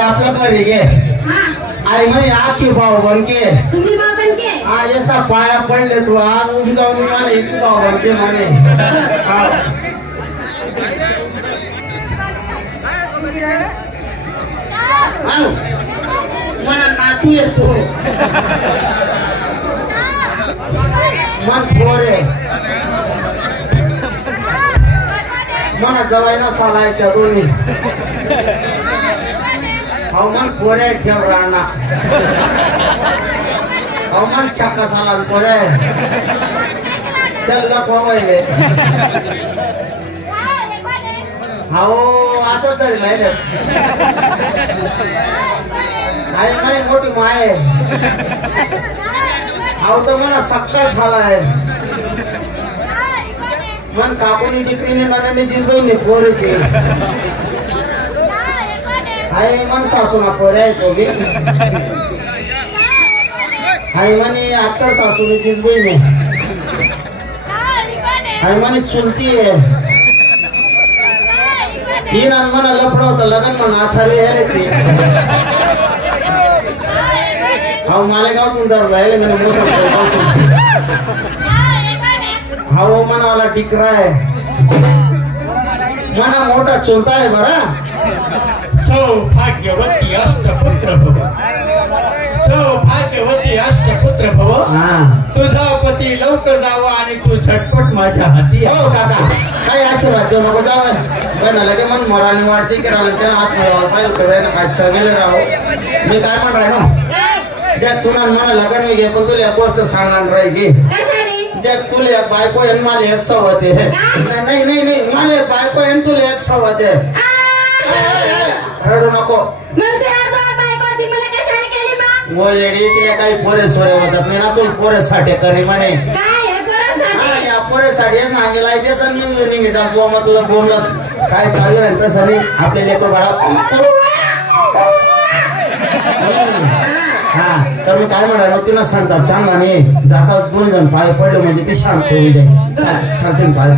आपलं घरी गे आई म्हणे आखी भाऊ बनके तुम्ही भाऊ बनके आज असा पाया पडले तू आज उभी जाऊन निघाले इतकी भाऊ बनके म्हणे मला नातू येतो मन पोरे मला जवायला साला त्या दोन्ही मन पोरे ठेव राहणार मन चक्का साला पोरे त्याला पोवायले हो असं तरी राहिले आई म्हणे मोठी माय अहो तर मला सक्का झाला आहे मन काकूनी टिकरीने लगाने दिस बहिणी पोरे के आई मन सासू ना पोरे आहे तो बी आई म्हणे अक्कर सासू ने दिस बहिणी आई म्हणे चुलती आहे ही ना मला लफडा होता लगन मग नाचाले आहे ते अहो मालेगावातून दर राहिले म्हणे मोसम हो मनावाला टिकरा आहे मना मोठा चुलता आहे बरा सौभाग्यवती अष्टपुत्र भव सौभाग्यवती अष्टपुत्र भव तुझा पती लवकर जावा आणि तू झटपट माझ्या हाती हो काका काही आशीर्वाद देऊ नको जावं बहिणा लगे मन मोराने वाटते की राहिलं त्याला हात मिळवायला पाहिजे तर बहिणा काय गेले राहो मी काय म्हण राहिलो देख तुला मला लगन मी घे पण तुला एक गोष्ट सांगणार राही घे देख तुला एक बायको आहे मला एक सवत आहे नाही नाही नाही मला एक बायको आहे तुला एक सवत आहे रडू नको वो येडी तिला काही पोरे सोरे होतात नाही ना तू पोरे साठी करी म्हणे या पोरे साठी सांगेल आहे ते सण मी निघतात बोमतलं बोमलत काय चावी नाही तसं नाही आपले लेकर बाळा हा तर मी काय म्हणाल तिला सांगतात चांगला नाही जातात दोन जण पाय पडले म्हणजे ते शांत होऊ जाईल चालते पाय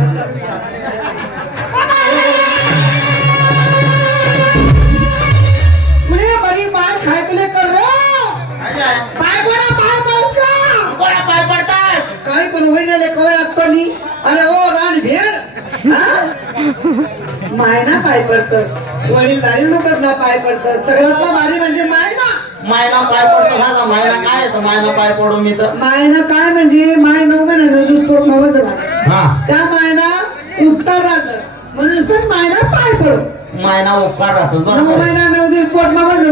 मायना पाय पडतस वडीलधारी लोकांना पाय पडतात सगळ्यात भारी म्हणजे मायना मायना पाय पडतो हा मायना काय आहे मायना पाय पडू मी तर मायना काय म्हणजे माय 9 महिन्यानं दूध पोट नवच हा त्या मायना उपकार राहत म्हणून पण मायना पाय पडो मायना उपकार राहतो 9 महिना 9 दिवस पोट नवच